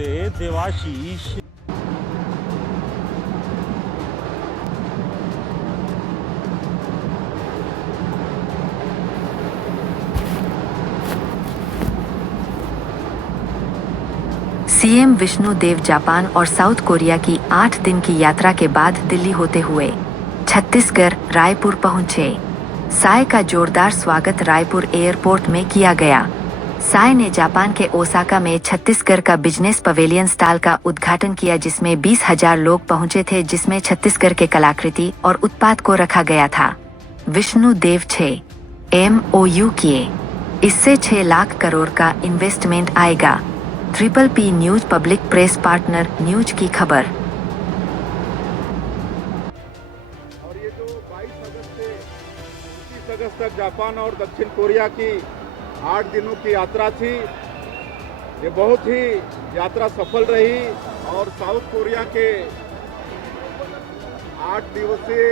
नमस्ते देवाशीष। सीएम विष्णु देव जापान और south Korea की 8 दिन की यात्रा के बाद दिल्ली होते हुए छत्तीसगढ़ रायपुर पहुंचे। साय का जोरदार स्वागत रायपुर एयरपोर्ट में किया गया। साय ने जापान के ओसाका में छत्तीसगढ़ का बिजनेस पवेलियन स्टॉल का उद्घाटन किया, जिसमें 20,000 लोग पहुंचे थे, जिसमें छत्तीसगढ़ के कलाकृति और उत्पाद को रखा गया था। विष्णु देव 6 MOU किए। इससे 6 लाख करोड़ का इन्वेस्टमेंट आएगा। PPP news public press partner news की खबर। और ये जो 22 अगस्त से 29 अगस्त तक जापान और दक्षिण कोरिया की 8 दिनों की यात्रा थी, ये बहुत ही यात्रा सफल रही और साउथ कोरिया के 8 दिवसीय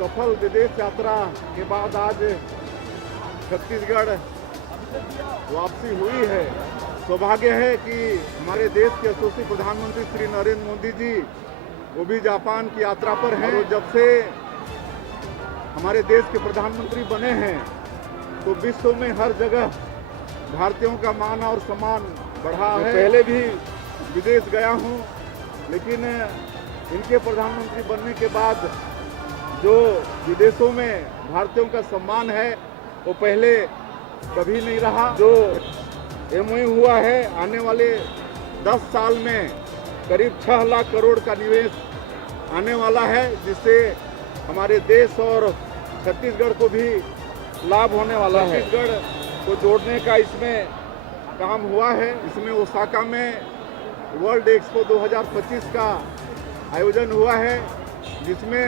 सफल विदेश यात्रा के बाद आज छत्तीसगढ़ वापसी हुई है। सौभाग्य है कि हमारे देश के यशस्वी प्रधानमंत्री श्री नरेंद्र मोदी जी वो भी जापान की यात्रा पर हैं। और जब से हमारे देश के प्रधानमंत्री बने हैं तो विश्व में हर जगह भारतीयों का मान और सम्मान बढ़ा है। पहले भी विदेश गया हूँ, लेकिन इनके प्रधानमंत्री बनने के बाद जो विदेशों में भारतीयों का सम्मान है वो पहले कभी नहीं रहा। जो MOU हुआ है, आने वाले 10 साल में करीब 6 लाख करोड़ का निवेश आने वाला है, जिससे हमारे देश और छत्तीसगढ़ को भी लाभ होने वाला है। छत्तीसगढ़ को जोड़ने का इसमें काम हुआ है। इसमें ओसाका में वर्ल्ड एक्सपो 2025 का आयोजन हुआ है, जिसमें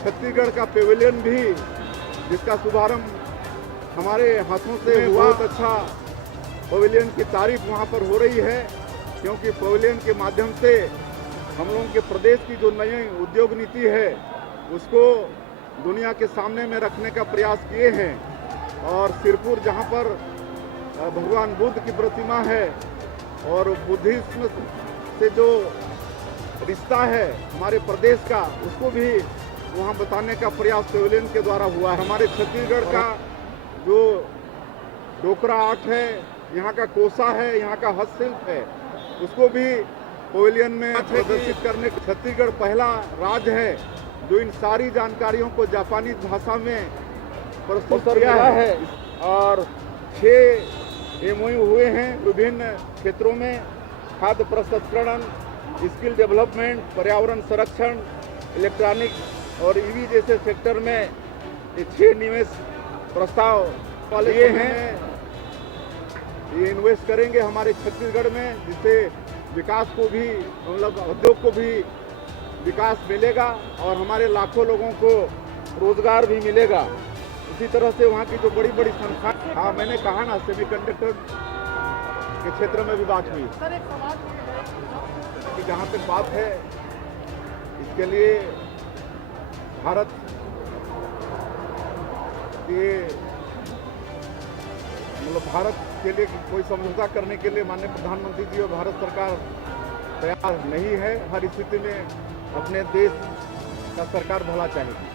छत्तीसगढ़ का पेविलियन भी, जिसका शुभारंभ हमारे हाथों से हुआ। बहुत अच्छा पवेलियन की तारीफ वहाँ पर हो रही है, क्योंकि पवेलियन के माध्यम से हम लोगों के प्रदेश की जो नई उद्योग नीति है उसको दुनिया के सामने में रखने का प्रयास किए हैं। और सिरपुर जहाँ पर भगवान बुद्ध की प्रतिमा है और बुद्धिज्म से जो रिश्ता है हमारे प्रदेश का, उसको भी वहाँ बताने का प्रयास पवेलियन के द्वारा हुआ है। हमारे छत्तीसगढ़ का जो डोकरा आर्ट है, यहाँ का कोसा है, यहाँ का हस्तशिल्प है, उसको भी पवेलियन में प्रदर्शित करने। छत्तीसगढ़ पहला राज्य है जो इन सारी जानकारियों को जापानी भाषा में प्रस्तुत किया है। और 6 MOU हुए हैं विभिन्न क्षेत्रों में, खाद्य प्रसंस्करण, स्किल डेवलपमेंट, पर्यावरण संरक्षण, इलेक्ट्रॉनिक्स और EV जैसे सेक्टर में ये 6 निवेश प्रस्ताव वाले ये हैं। ये इन्वेस्ट करेंगे हमारे छत्तीसगढ़ में, जिससे विकास को भी, मतलब उद्योग को भी विकास मिलेगा और हमारे लाखों लोगों को रोजगार भी मिलेगा। इसी तरह से वहाँ की जो बड़ी बड़ी संस्थाएं, हाँ मैंने कहा ना, सेमीकंडक्टर के क्षेत्र में भी बात हुई कि जहाँ तक बात है, इसके लिए भारत ये मतलब भारत के लिए कोई समझौता करने के लिए माननीय प्रधानमंत्री जी और भारत सरकार तैयार नहीं है। हर स्थिति में अपने देश का सरकार भला चाहेगी।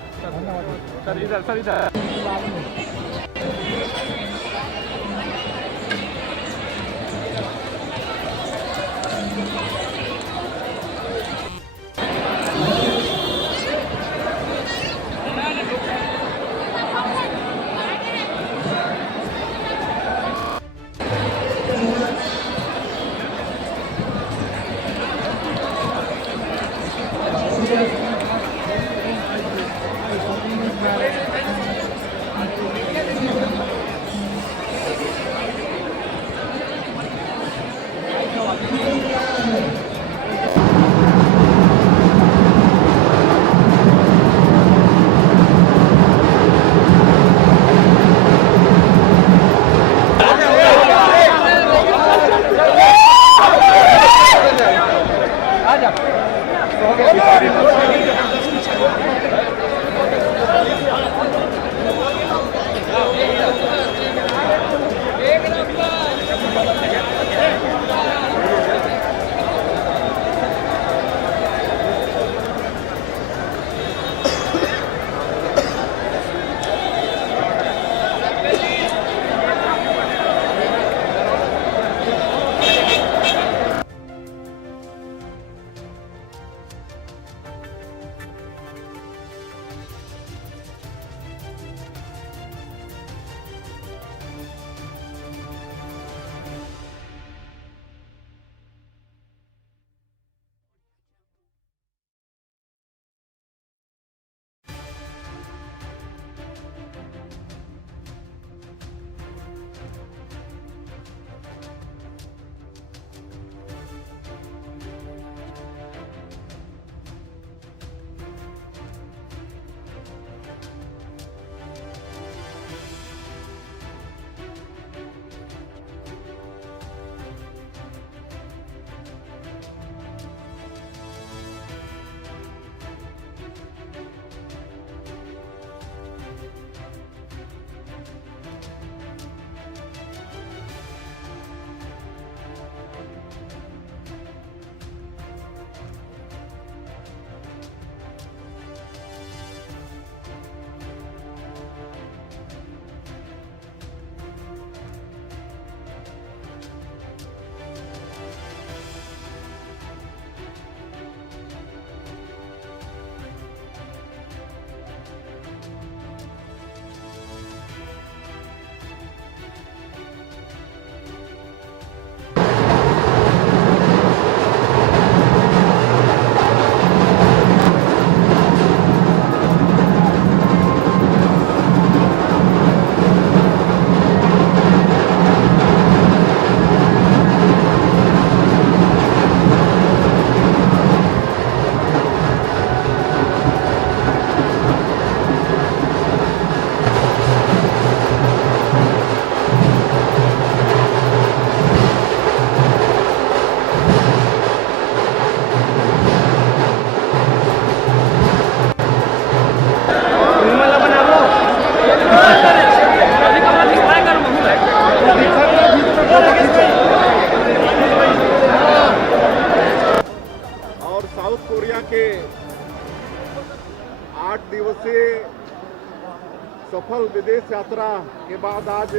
विदेश यात्रा के बाद आज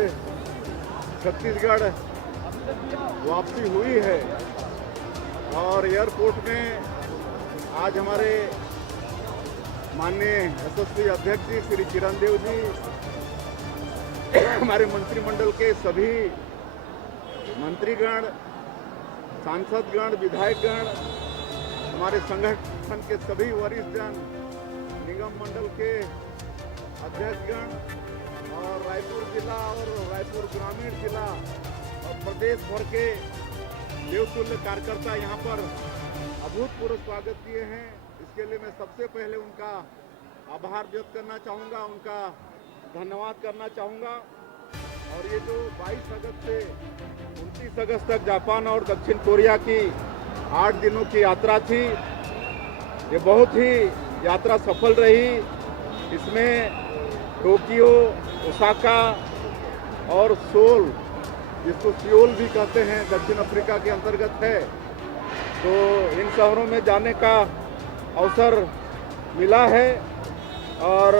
छत्तीसगढ़ वापसी हुई है और एयरपोर्ट में आज हमारे माननीय यशस्वी अध्यक्ष जी श्री किरण देव जी, हमारे मंत्रिमंडल के सभी मंत्रीगण, सांसदगण, विधायकगण, हमारे संगठन के सभी वरिष्ठ जन, निगम मंडल के अध्यक्षगण और रायपुर जिला और रायपुर ग्रामीण जिला और प्रदेश भर के देवतुल्य कार्यकर्ता यहाँ पर अभूतपूर्व स्वागत किए हैं। इसके लिए मैं सबसे पहले उनका आभार व्यक्त करना चाहूँगा, उनका धन्यवाद करना चाहूँगा। और ये जो 22 अगस्त से 29 अगस्त तक जापान और दक्षिण कोरिया की 8 दिनों की यात्रा थी, ये बहुत ही यात्रा सफल रही। इसमें टोक्यो, ओसाका और सोल, जिसको सियोल भी कहते हैं, दक्षिण अफ्रीका के अंतर्गत है, तो इन शहरों में जाने का अवसर मिला है। और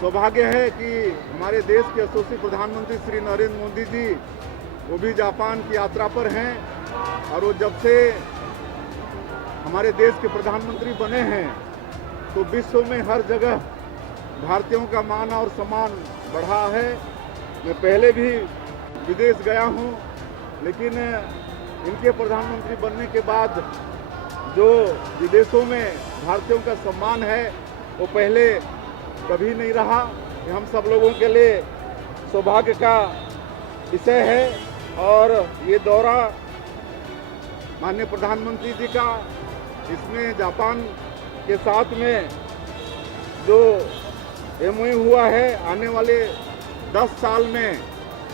सौभाग्य है कि हमारे देश के यशस्वी प्रधानमंत्री श्री नरेंद्र मोदी जी वो भी जापान की यात्रा पर हैं और वो जब से हमारे देश के प्रधानमंत्री बने हैं तो विश्व में हर जगह भारतीयों का मान और सम्मान बढ़ा है। मैं पहले भी विदेश गया हूँ, लेकिन इनके प्रधानमंत्री बनने के बाद जो विदेशों में भारतीयों का सम्मान है वो पहले कभी नहीं रहा। ये हम सब लोगों के लिए सौभाग्य का विषय है। और ये दौरा माननीय प्रधानमंत्री जी का, इसमें जापान के साथ में जो MOU हुआ है, आने वाले 10 साल में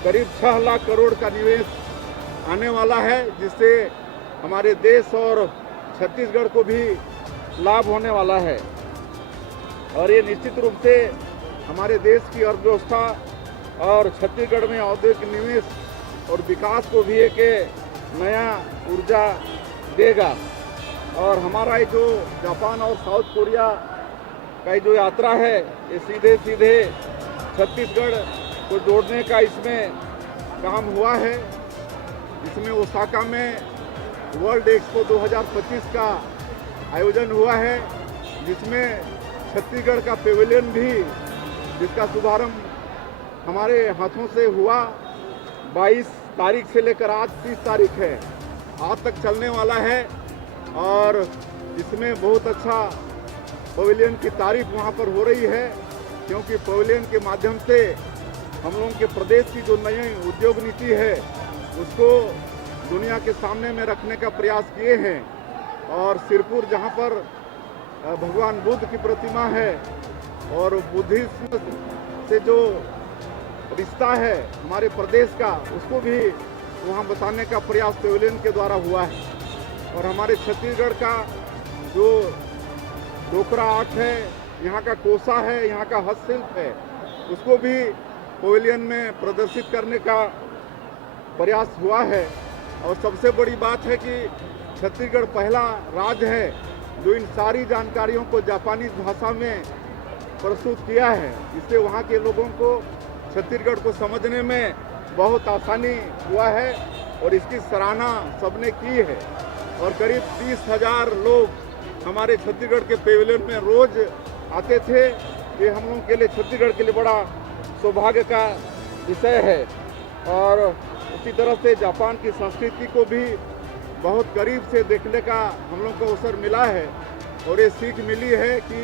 करीब 6 लाख करोड़ का निवेश आने वाला है, जिससे हमारे देश और छत्तीसगढ़ को भी लाभ होने वाला है। और ये निश्चित रूप से हमारे देश की अर्थव्यवस्था और छत्तीसगढ़ में औद्योगिक निवेश और विकास को भी एक नया ऊर्जा देगा। और हमारा ये जो जापान और साउथ कोरिया का जो यात्रा है, ये सीधे सीधे छत्तीसगढ़ को जोड़ने का इसमें काम हुआ है। इसमें ओसाका में वर्ल्ड एक्सपो 2025 का आयोजन हुआ है, जिसमें छत्तीसगढ़ का पेविलियन भी, जिसका शुभारंभ हमारे हाथों से हुआ, 22 तारीख से लेकर आज 30 तारीख है, आज तक चलने वाला है। और इसमें बहुत अच्छा पेविलियन की तारीफ वहाँ पर हो रही है, क्योंकि पेविलियन के माध्यम से हम लोगों के प्रदेश की जो नई उद्योग नीति है उसको दुनिया के सामने में रखने का प्रयास किए हैं। और सिरपुर, जहाँ पर भगवान बुद्ध की प्रतिमा है और बुद्धिज्म से जो रिश्ता है हमारे प्रदेश का, उसको भी वहाँ बताने का प्रयास पेविलियन के द्वारा हुआ है। और हमारे छत्तीसगढ़ का जो डोकरा आर्ट है, यहाँ का कोसा है, यहाँ का हस्तशिल्प है, उसको भी पेविलियन में प्रदर्शित करने का प्रयास हुआ है। और सबसे बड़ी बात है कि छत्तीसगढ़ पहला राज्य है जो इन सारी जानकारियों को जापानी भाषा में प्रस्तुत किया है। इससे वहाँ के लोगों को छत्तीसगढ़ को समझने में बहुत आसानी हुआ है और इसकी सराहना सबने की है। और करीब 30,000 लोग हमारे छत्तीसगढ़ के पेविलियन में रोज आते थे। ये हम लोगों के लिए, छत्तीसगढ़ के लिए बड़ा सौभाग्य का विषय है। और उसी तरह से जापान की संस्कृति को भी बहुत करीब से देखने का हम लोग को अवसर मिला है और ये सीख मिली है कि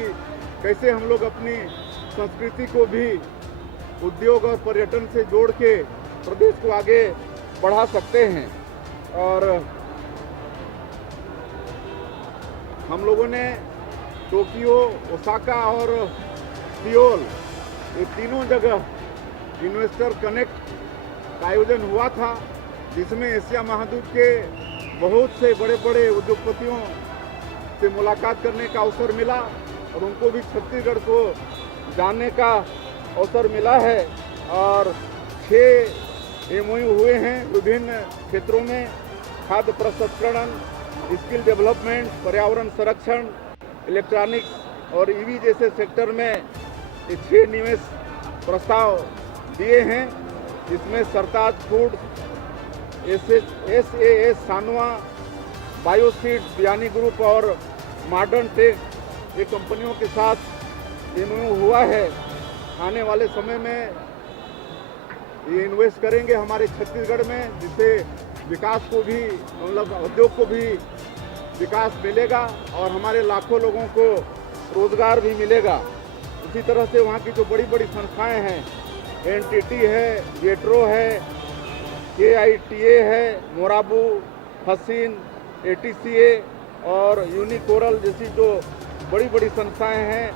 कैसे हम लोग अपनी संस्कृति को भी उद्योग और पर्यटन से जोड़ के प्रदेश को आगे बढ़ा सकते हैं। और हम लोगों ने टोक्यो, ओसाका और सियोल, ये तीनों जगह इन्वेस्टर कनेक्ट का आयोजन हुआ था, जिसमें एशिया महाद्वीप के बहुत से बड़े बड़े उद्योगपतियों से मुलाकात करने का अवसर मिला और उनको भी छत्तीसगढ़ को जानने का अवसर मिला है। और 6 MOU हुए हैं विभिन्न क्षेत्रों में, खाद्य प्रसंस्करण, स्किल डेवलपमेंट, पर्यावरण संरक्षण, इलेक्ट्रॉनिक्स और EV जैसे सेक्टर में ये 6 निवेश प्रस्ताव दिए हैं, जिसमें Sartaj food, SAS Sanwa, Bioseed, Biyani group और मॉडर्न टेक, ये कंपनियों के साथ MOU हुआ है। आने वाले समय में ये इन्वेस्ट करेंगे हमारे छत्तीसगढ़ में, जिससे विकास को भी, मतलब उद्योग को भी विकास मिलेगा और हमारे लाखों लोगों को रोजगार भी मिलेगा। इसी तरह से वहाँ की जो बड़ी बड़ी संस्थाएं हैं, NTT है, येट्रो है, KITA है, मोराबू, हसीन, ATCA और यूनिकोरल जैसी जो बड़ी बड़ी संस्थाएं हैं,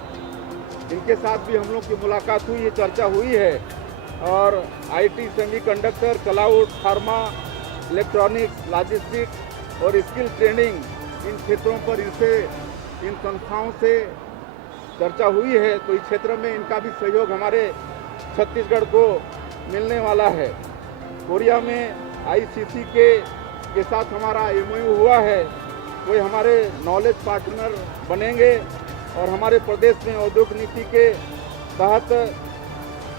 इनके साथ भी हम लोग की मुलाकात हुई है, चर्चा हुई है। और IT, semiconductor, cloud, pharma, electronics, logistics और स्किल ट्रेनिंग, इन क्षेत्रों पर इन संस्थाओं से चर्चा हुई है। तो इस क्षेत्र में इनका भी सहयोग हमारे छत्तीसगढ़ को मिलने वाला है। कोरिया में ICC के साथ हमारा MOU हुआ है, वो हमारे नॉलेज पार्टनर बनेंगे और हमारे प्रदेश में औद्योगिक नीति के तहत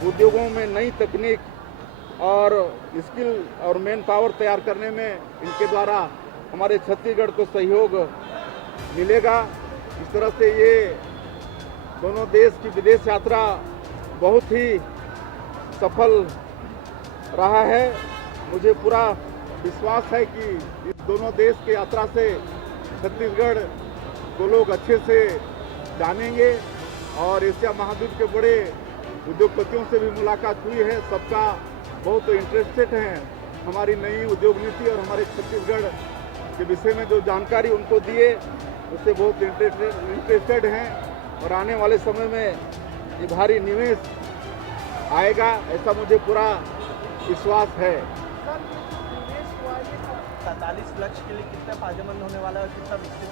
उद्योगों में नई तकनीक और स्किल और मैन पावर तैयार करने में इनके द्वारा हमारे छत्तीसगढ़ को सहयोग मिलेगा। इस तरह से ये दोनों देश की विदेश यात्रा बहुत ही सफल रहा है। मुझे पूरा विश्वास है कि इस दोनों देश की यात्रा से छत्तीसगढ़ को लोग अच्छे से जानेंगे और एशिया महाद्वीप के बड़े उद्योगपतियों से भी मुलाकात हुई है। सबका बहुत इंटरेस्टेड हैं हमारी नई उद्योग नीति और हमारे छत्तीसगढ़ के विषय में जो जानकारी उनको दिए, उससे बहुत इंटरेस्टेड हैं और आने वाले समय में ये भारी निवेश आएगा, ऐसा मुझे पूरा विश्वास है। 47 लक्ष्य के लिए कितना फायदेमंद होने वाला है और कितना विकसित?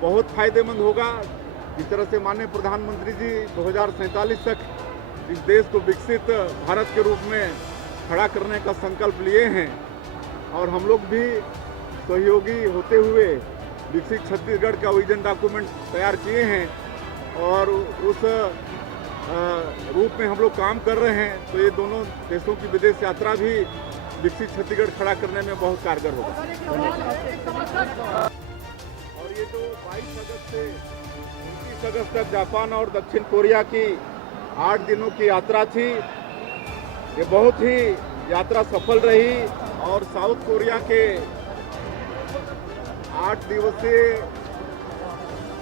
बहुत फायदेमंद होगा। जिस तरह से माननीय प्रधानमंत्री जी 2047 तक इस देश को विकसित भारत के रूप में खड़ा करने का संकल्प लिए हैं और हम लोग भी सहयोगी होते हुए विकसित छत्तीसगढ़ का विजन डॉक्यूमेंट तैयार किए हैं और उस रूप में हम लोग काम कर रहे हैं। तो ये दोनों देशों की विदेश यात्रा भी विकसित छत्तीसगढ़ खड़ा करने में बहुत कारगर होगा। और ये जो 22 अगस्त से 29 अगस्त तक जापान और दक्षिण कोरिया की 8 दिनों की यात्रा थी, ये बहुत ही यात्रा सफल रही और साउथ कोरिया के 8 दिवसीय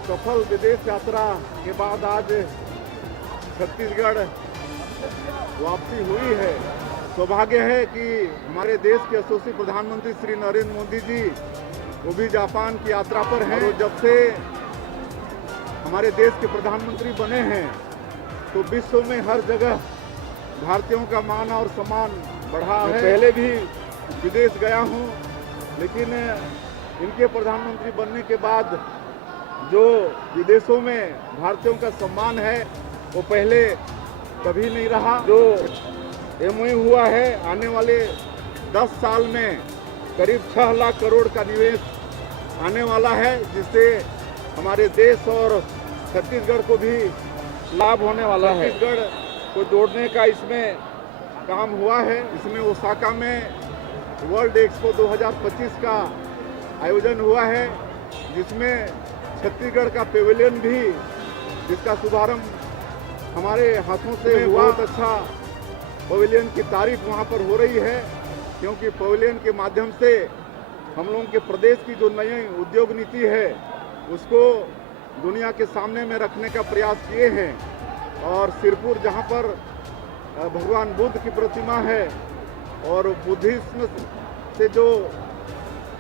सफल विदेश यात्रा के बाद आज छत्तीसगढ़ वापसी हुई है। सौभाग्य है कि हमारे देश के यशस्वी प्रधानमंत्री श्री नरेंद्र मोदी जी वो भी जापान की यात्रा पर हैं। और जब से हमारे देश के प्रधानमंत्री बने हैं तो विश्व में हर जगह भारतीयों का मान और सम्मान बढ़ा है। पहले भी विदेश गया हूँ, लेकिन इनके प्रधानमंत्री बनने के बाद जो विदेशों में भारतीयों का सम्मान है वो पहले कभी नहीं रहा। जो MOU हुआ है, आने वाले 10 साल में करीब 6 लाख करोड़ का निवेश आने वाला है, जिससे हमारे देश और छत्तीसगढ़ को भी लाभ होने वाला है। छत्तीसगढ़ को जोड़ने का इसमें काम हुआ है। इसमें ओसाका में वर्ल्ड एक्सपो 2025 का आयोजन हुआ है, जिसमें छत्तीसगढ़ का पेविलियन भी, जिसका शुभारंभ हमारे हाथों से हुआ। बहुत अच्छा पवेलियन की तारीफ वहाँ पर हो रही है, क्योंकि पवेलियन के माध्यम से हम लोगों के प्रदेश की जो नई उद्योग नीति है उसको दुनिया के सामने में रखने का प्रयास किए हैं। और सिरपुर, जहाँ पर भगवान बुद्ध की प्रतिमा है और बुद्धिज्म से जो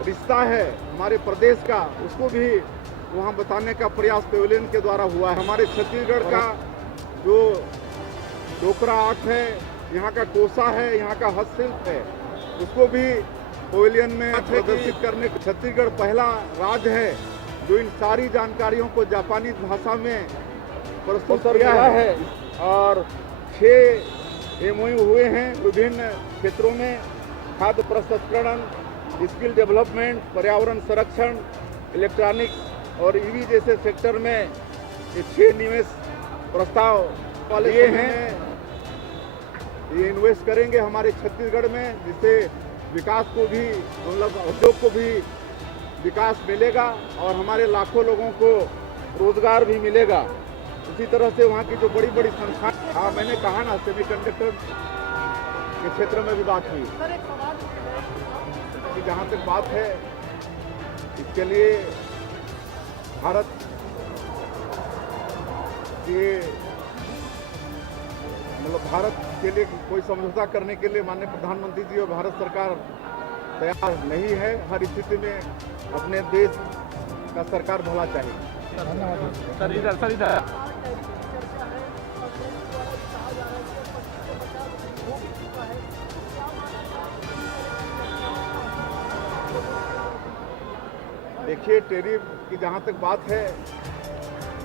रिश्ता है हमारे प्रदेश का, उसको भी वहाँ बताने का प्रयास पेविलियन के द्वारा हुआ है। हमारे छत्तीसगढ़ का जो डोकरा आर्ट है, यहाँ का कोसा है, यहाँ का हस्तशिल्प है, उसको भी पेविलियन में प्रदर्शित करने। छत्तीसगढ़ पहला राज्य है जो इन सारी जानकारियों को जापानी भाषा में प्रस्तुत किया है। और 6 MOU हुए हैं विभिन्न क्षेत्रों में, खाद्य प्रसंस्करण, स्किल डेवलपमेंट, पर्यावरण संरक्षण, इलेक्ट्रॉनिक्स और EV जैसे सेक्टर में ये 6 निवेश प्रस्ताव वाले ये हैं, ये इन्वेस्ट करेंगे हमारे छत्तीसगढ़ में, जिससे विकास को भी, मतलब उद्योग को भी विकास मिलेगा और हमारे लाखों लोगों को रोजगार भी मिलेगा। उसी तरह से वहाँ की जो बड़ी बड़ी संस्थान, हाँ मैंने कहा ना, सेमीकंडक्टर के क्षेत्र में भी बात हुई कि जहाँ तक बात है, इसके लिए भारत के, मतलब भारत के लिए कोई समझौता करने के लिए माननीय प्रधानमंत्री जी और भारत सरकार तैयार नहीं है। हर स्थिति में अपने देश का सरकार भला चाहिए। सर इधर देखिए, टेरिफ की जहाँ तक बात है,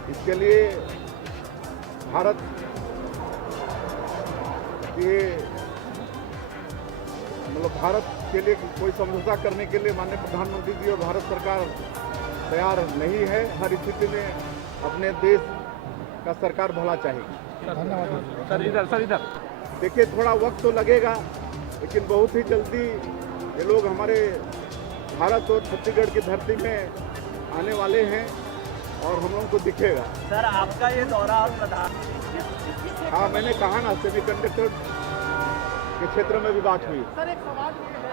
इसके लिए भारत के, मतलब भारत के लिए कोई समझौता करने के लिए माननीय प्रधानमंत्री जी और भारत सरकार तैयार नहीं है। हर स्थिति में अपने देश का सरकार भला चाहिए। सर इधर देखिए, थोड़ा वक्त तो लगेगा, लेकिन बहुत ही जल्दी ये लोग हमारे भारत और छत्तीसगढ़ की धरती में आने वाले हैं और हम लोगों को दिखेगा। सर आपका ये दौरा प्रधान, हाँ मैंने कहा ना, सेमीकंडक्टर के क्षेत्र में भी बात हुई। सर एक सवाल